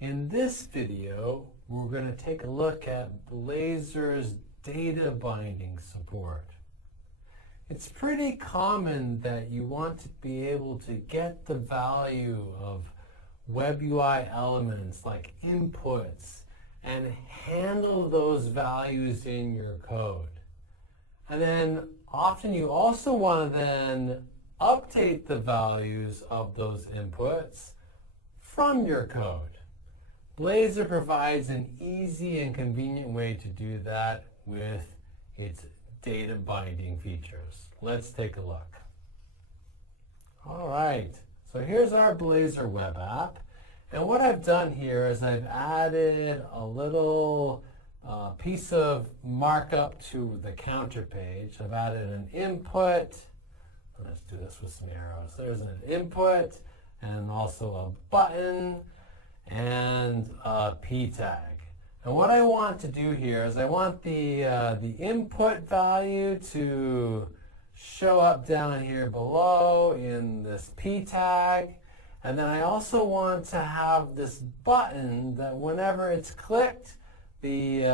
In this video, we're going to take a look at Blazor's data binding support. It's pretty common that you want to be able to get the value of web UI elements like inputs and handle those values in your code. And then often you also want to then update the values of those inputs from your code. Blazor provides an easy and convenient way to do that with its data binding features. Let's take a look. All right, so here's our Blazor web app. And what I've done here is I've added a little piece of markup to the counter page. I've added an input. Let's do this with some arrows. There's an input and also a button and a p-tag. And what I want to do here is I want the input value to show up down here below in this p-tag. And then I also want to have this button that whenever it's clicked, the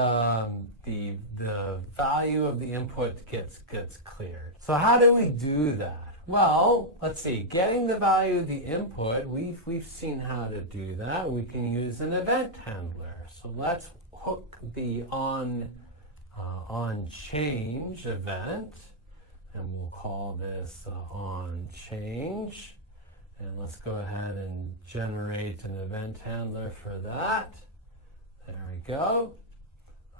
value of the input gets cleared. So how do we do that? Well, let's see. Getting the value of the input, we've seen how to do that. We can use an event handler. So let's hook the on change event, and we'll call this on change. And let's go ahead and generate an event handler for that. There we go.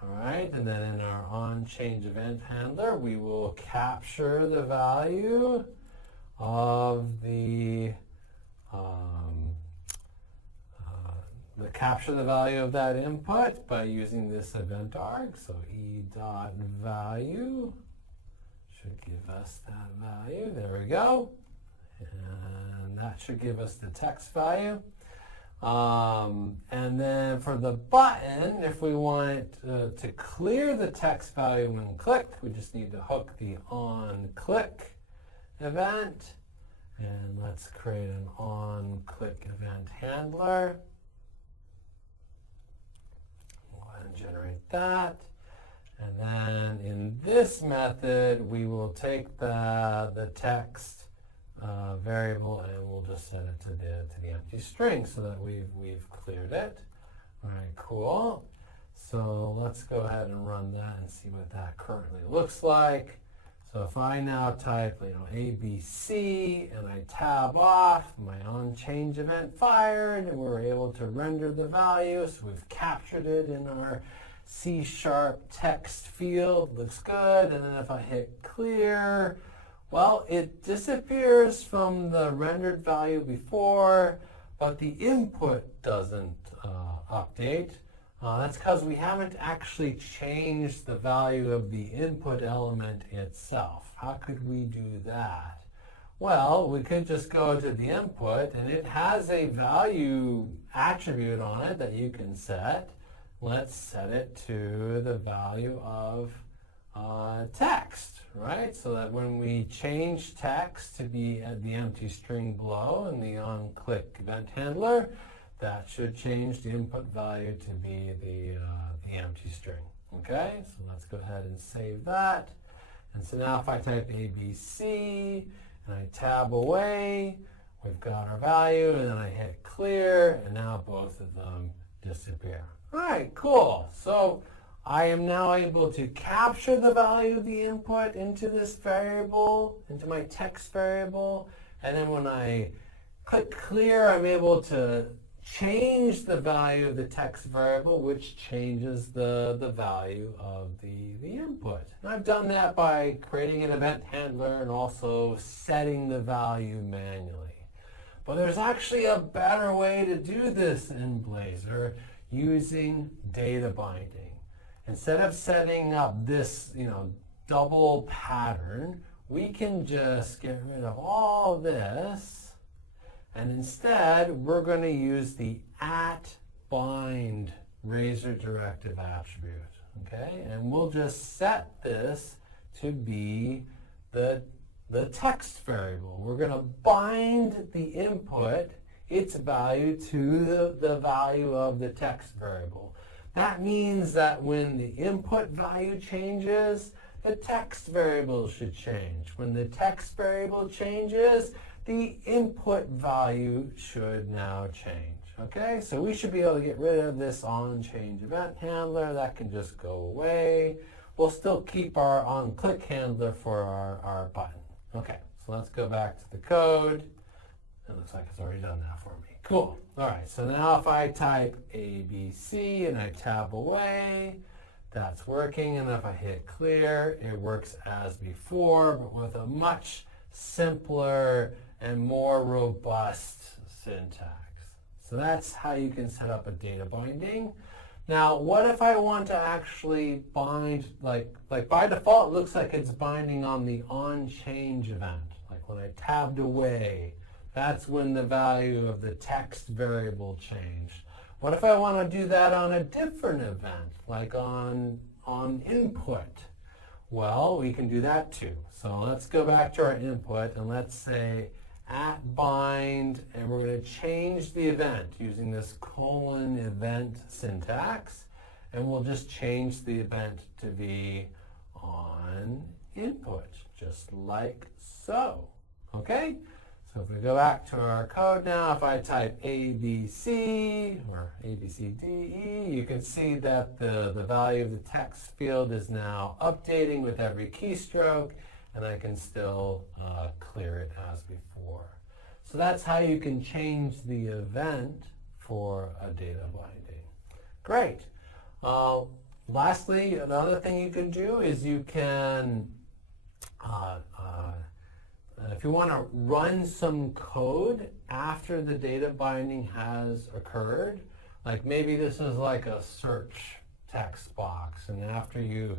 All right, and then in our onChange event handler, we will capture the value of the value of that input by using this event arg. So e.value should give us that value. There we go. And that should give us the text value. And then for the button, if we want it to clear the text value when clicked, we just need to hook the onClick event. And let's create an onClick event handler. Go ahead and generate that. And then in this method, we will take the text variable and we'll just set it to the empty string so that we've cleared it. All right, cool. So let's go ahead and run that and see what that currently looks like. So if I now type, ABC and I tab off, my onChange event fired, and we're able to render the value. So we've captured it in our C# text field. Looks good. And then if I hit clear, well, it disappears from the rendered value before, but the input doesn't update. That's because we haven't actually changed the value of the input element itself. How could we do that? Well, we could just go to the input, and it has a value attribute on it that you can set. Let's set it to the value of text, right? So that when we change text to be at the empty string below in the onClick event handler, that should change the input value to be the empty string. Okay, so let's go ahead and save that. And so now if I type ABC and I tab away, we've got our value, and then I hit clear, and now both of them disappear. All right, cool. So I am now able to capture the value of the input into this variable, into my text variable, and then when I click clear, I'm able to change the value of the text variable, which changes the value of the input. And I've done that by creating an event handler and also setting the value manually. But there's actually a better way to do this in Blazor using data binding. Instead of setting up this, double pattern, we can just get rid of all this. And instead, we're going to use the @bind Razor directive attribute. Okay? And we'll just set this to be the text variable. We're going to bind the input its value to the value of the text variable. That means that when the input value changes, the text variable should change. When the text variable changes, the input value should now change. Okay, so we should be able to get rid of this onChange event handler. That can just go away. We'll still keep our onClick handler for our button. Okay, so let's go back to the code. It looks like it's already done that for me. Cool. All right, so now if I type ABC and I tab away, that's working. And if I hit clear, it works as before, but with a much simpler and more robust syntax. So that's how you can set up a data binding. Now, what if I want to actually bind, like by default, it looks like it's binding on the onChange event. Like when I tabbed away, that's when the value of the text variable changed. What if I want to do that on a different event, like on input? Well, we can do that too. So let's go back to our input and let's say @bind, and we're going to change the event using this :event syntax, and we'll just change the event to be on input, just like so. Okay? So if we go back to our code now, if I type ABC or ABCDE, you can see that the value of the text field is now updating with every keystroke, and I can still clear it as before. So that's how you can change the event for a data binding. Great. Lastly, another thing you can do is you can, if you want to run some code after the data binding has occurred, like maybe this is like a search text box, and after you've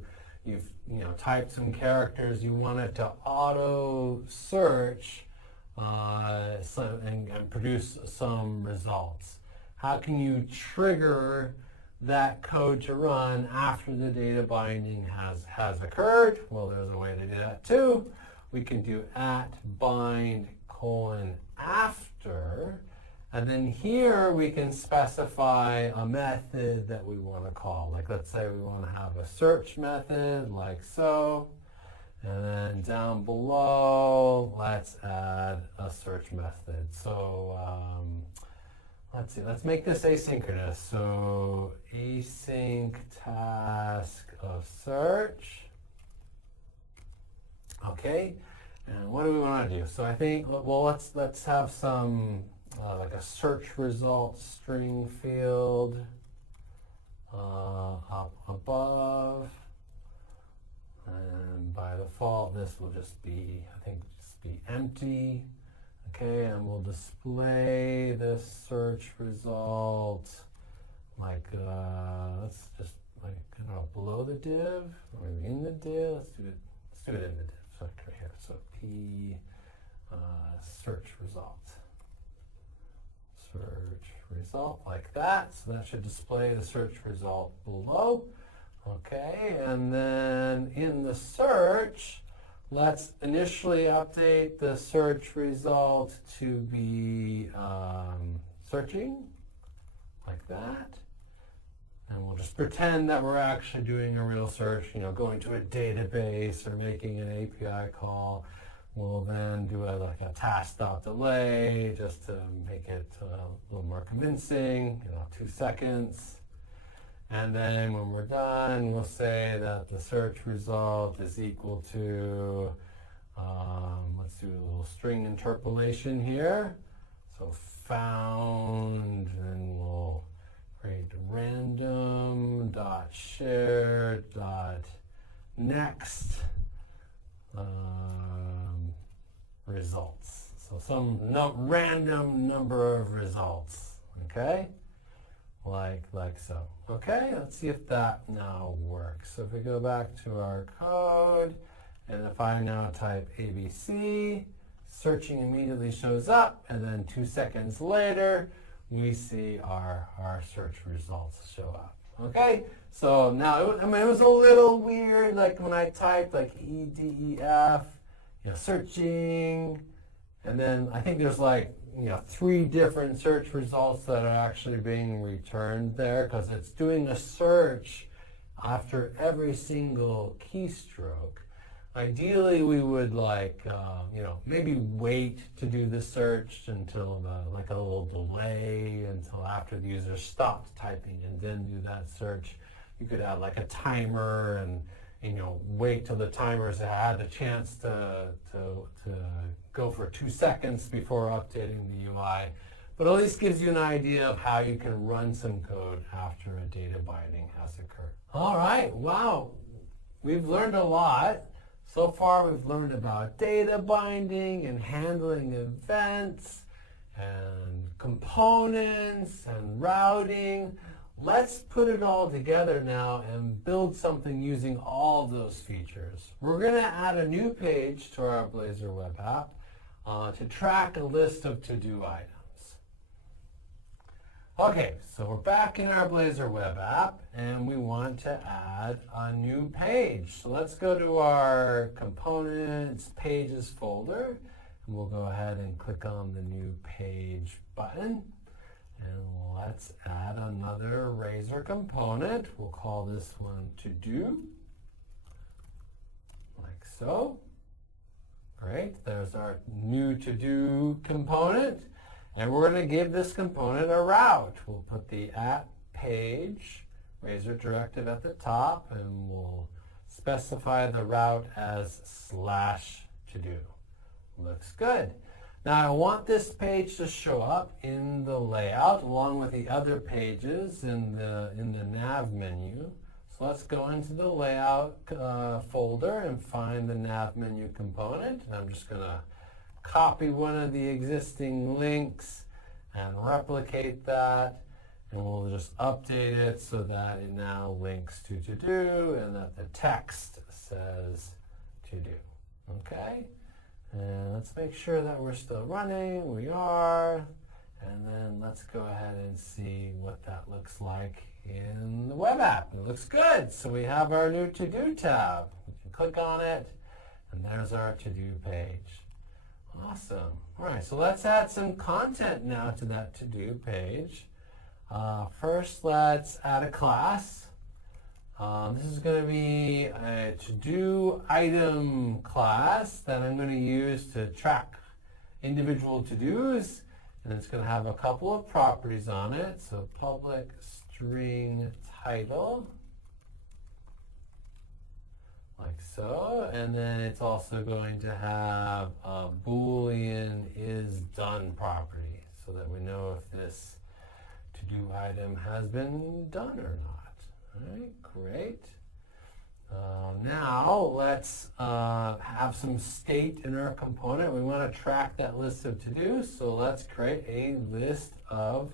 typed some characters, you want it to auto search and produce some results. How can you trigger that code to run after the data binding has occurred? Well, there's a way to do that too. We can do @bind: after, and then here we can specify a method that we want to call. Like let's say we want to have a search method like so, and then down below let's add a search method. So let's see, let's make this asynchronous. So async task of search. Okay, and what do we want to do? So I think, well, let's have some like a search results string field up above, and by default this will just be, I think, just be empty. Okay, and we'll display this search result like let's just like below the div or in the div. Let's do it in the div. So right here, so P search result like that. So that should display the search result below. Okay, and then in the search, let's initially update the search result to be searching like that. And we'll just pretend that we're actually doing a real search, going to a database or making an API call. We'll then do like a task.delay just to make it a little more convincing, 2 seconds. And then when we're done, we'll say that the search result is equal to, let's do a little string interpolation here. So found, and we'll create random.share.next results. So some random number of results, okay? Like so. Okay, let's see if that now works. So if we go back to our code, and if I now type ABC, searching immediately shows up, and then 2 seconds later, we see our search results show up. Okay, so now it was a little weird, like when I typed like EDEF, searching, and then I think there's like 3 different search results that are actually being returned there, because it's doing a search after every single keystroke. Ideally, we would maybe wait to do the search until like a little delay until after the user stopped typing and then do that search. You could have like a timer and wait till the timer's had a chance to go for 2 seconds before updating the UI. But at least gives you an idea of how you can run some code after a data binding has occurred. All right, wow, we've learned a lot. So far we've learned about data binding and handling events and components and routing. Let's put it all together now and build something using all of those features. We're going to add a new page to our Blazor web app to track a list of to-do items. Okay, so we're back in our Blazor web app and we want to add a new page. So let's go to our components pages folder and we'll go ahead and click on the new page button. And let's add another Razor component. We'll call this one to do, like so. Great, there's our new to do component. And we're going to give this component a route. We'll put the @page Razor directive at the top, and we'll specify the route as /to-do. Looks good. Now I want this page to show up in the layout along with the other pages in the nav menu. So let's go into the layout folder and find the nav menu component. And I'm just going to copy one of the existing links and replicate that, and we'll just update it so that it now links to do and that the text says to do. Okay, and let's make sure that we're still running. We are, and then let's go ahead and see what that looks like in the web app. It looks good. So we have our new to do tab. We can click on it and there's our to do page. Awesome. All right, so let's add some content now to that to-do page. First, let's add a class. This is going to be a to-do item class that I'm going to use to track individual to-dos, and it's going to have a couple of properties on it. So public string title, like so, and then it's also going to have a Boolean is done property so that we know if this to-do item has been done or not. All right, great. Now let's have some state in our component. We want to track that list of to-dos, so let's create a list of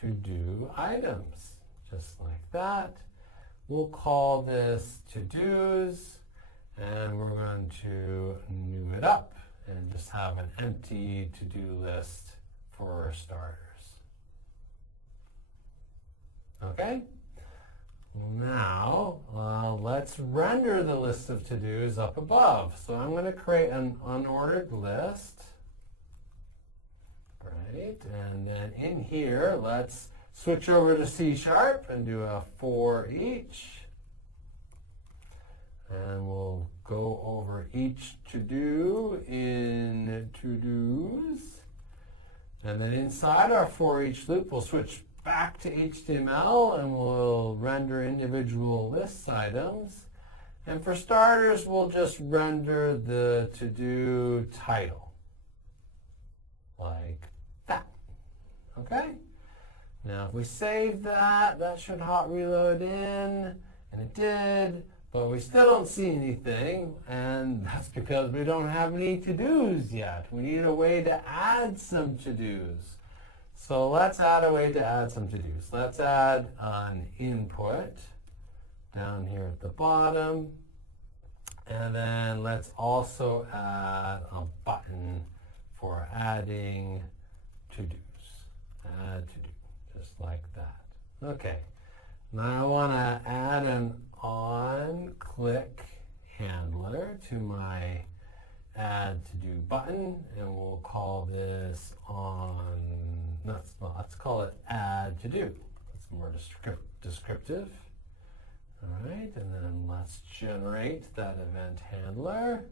to-do items, just like that. We'll call this to-dos, and we're going to new it up and just have an empty to-do list for our starters. Okay? Now, let's render the list of to-dos up above. So I'm going to create an unordered list. Right, and then in here, let's switch over to C# and do a for each. And we'll go over each to-do in to-dos. And then inside our for each loop, we'll switch back to HTML and we'll render individual list items. And for starters, we'll just render the to-do title, like that. Okay? Now, if we save that, that should hot reload in, and it did, but we still don't see anything, and that's because we don't have any to-dos yet. We need a way to add some to-dos. So let's add a way to add some to-dos. Let's add an input down here at the bottom, and then let's also add a button for adding to-dos. Add to-do. Just like that. Okay. Now I want to add an on-click handler to my add to do button, and we'll call this on, let's call it add to do. That's more descriptive. All right, and then let's generate that event handler.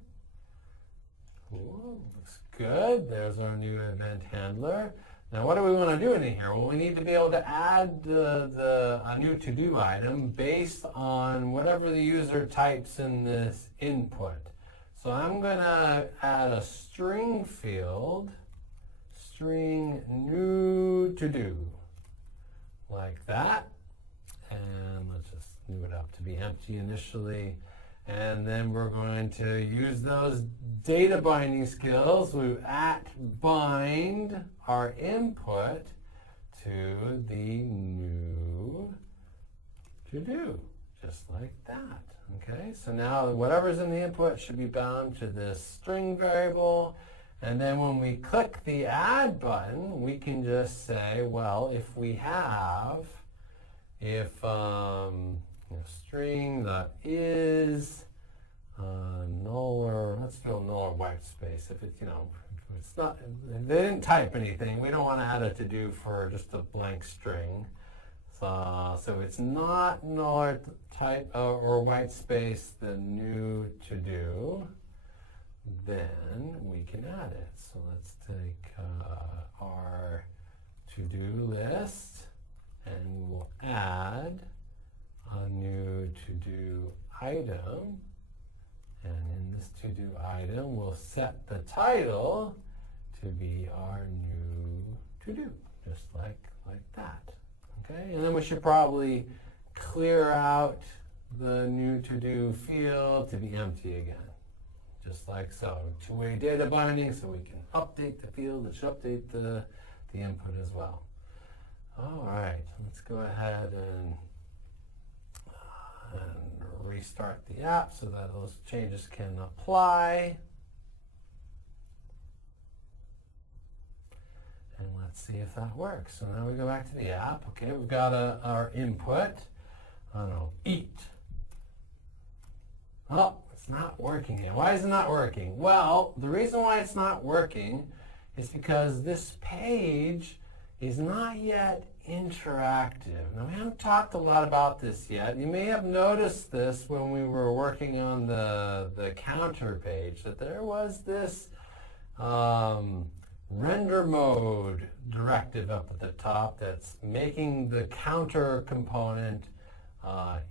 Cool, looks good. There's our new event handler. Now what do we want to do in here? Well, we need to be able to add a new to-do item based on whatever the user types in this input. So I'm going to add a string field, string new to-do, like that. And let's just move it up to be empty initially. And then we're going to use those data binding skills. We @bind our input to the new to-do, just like that. Okay, so now whatever's in the input should be bound to this string variable. And then when we click the add button, we can just say, well, if we have, string that is null, or let's do null or white space. If it's, if it's not, if they didn't type anything, we don't want to add a to do for just a blank string. So it's not null or type or white space, the new to do, then we can add it. So let's take our to-do list, and we'll add a new to-do item. And in this to-do item, we'll set the title to be our new to-do, just like that. Okay, and then we should probably clear out the new to-do field to be empty again, just like so. Two-way data binding, so we can update the field. It should update the input as well. All right, let's go ahead and restart the app so that those changes can apply. And let's see if that works. So now we go back to the app. Okay, we've got our input. I don't know, eat. Oh, it's not working here. Why is it not working? Well, the reason why it's not working is because this page is not yet interactive. Now, we haven't talked a lot about this yet. You may have noticed this when we were working on the counter page, that there was this render mode directive up at the top that's making the counter component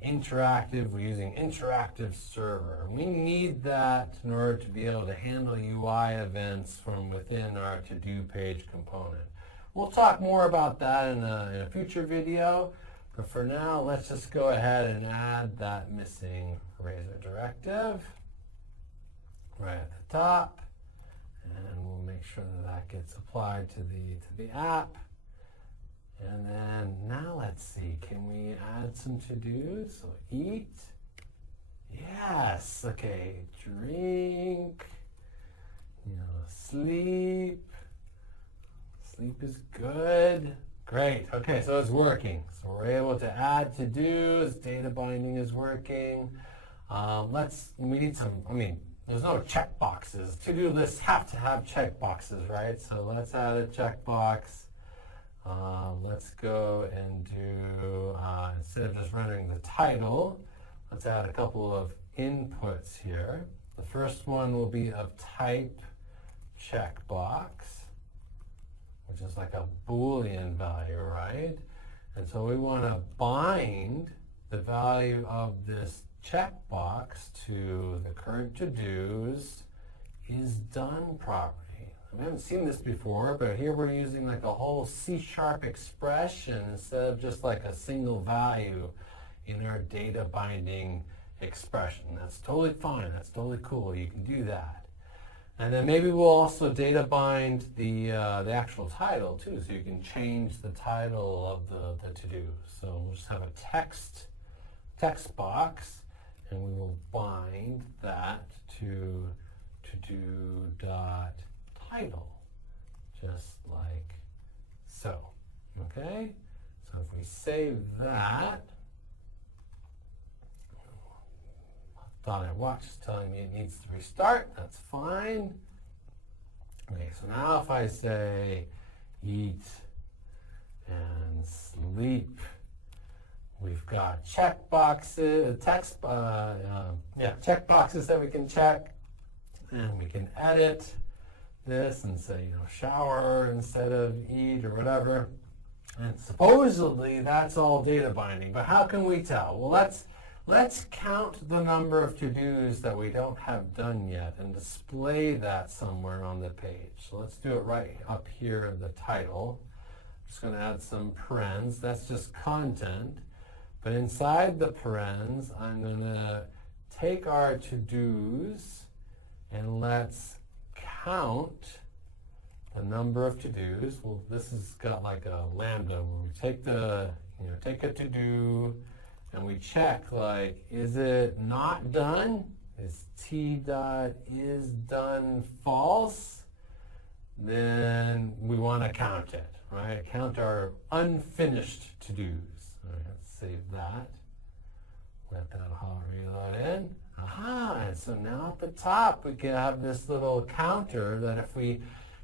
interactive. We're using interactive server. We need that in order to be able to handle UI events from within our to-do page component. We'll talk more about that in a future video, but for now, let's just go ahead and add that missing razor directive right at the top, and we'll make sure that that gets applied to the app. And then now let's see, can we add some to-dos? So eat, yes, okay, drink, sleep. Sleep is good. Great. Okay, so it's working. So we're able to add to-dos. Data binding is working. We need some, there's no checkboxes. To-do lists have to have checkboxes, right? So let's add a checkbox. Let's go and do, instead of just rendering the title, let's add a couple of inputs here. The first one will be of type checkbox, which is like a Boolean value, right? And so we want to bind the value of this checkbox to the current to-dos is done property. I haven't seen this before, but here we're using like a whole C# expression instead of just like a single value in our data binding expression. That's totally fine. That's totally cool. You can do that. And then maybe we'll also data bind the actual title too, so you can change the title of the to-do. So we'll just have a text box, and we will bind that to to-do.title, just like so. Okay? So if we save that, .watch is telling me it needs to restart. That's fine. Okay, so now if I say eat and sleep, we've got check boxes, check boxes that we can check, and we can edit this and say, shower instead of eat or whatever. And supposedly that's all data binding, but how can we tell? Well, let's count the number of to-dos that we don't have done yet and display that somewhere on the page. So let's do it right up here in the title. I'm just going to add some parens. That's just content. But inside the parens, I'm going to take our to-dos and let's count the number of to-dos. Well, this has got like a lambda where we take take a to-do and we check, like, is it not done? Is t.is done false? Then we want to count it, right? Count our unfinished to-dos. All right, let's save that. Let that all reload in. Aha, and so now at the top we can have this little counter that if we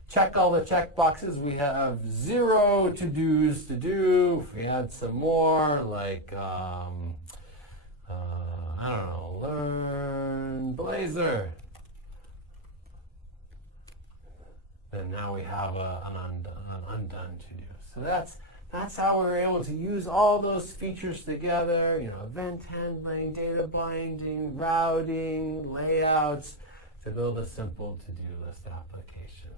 check all the check boxes, we have 0 to-dos to do. If we add some more, like, I don't know, learn Blazor, then now we have an undone to-do. So that's how we're able to use all those features together, event handling, data binding, routing, layouts, to build a simple to-do list application.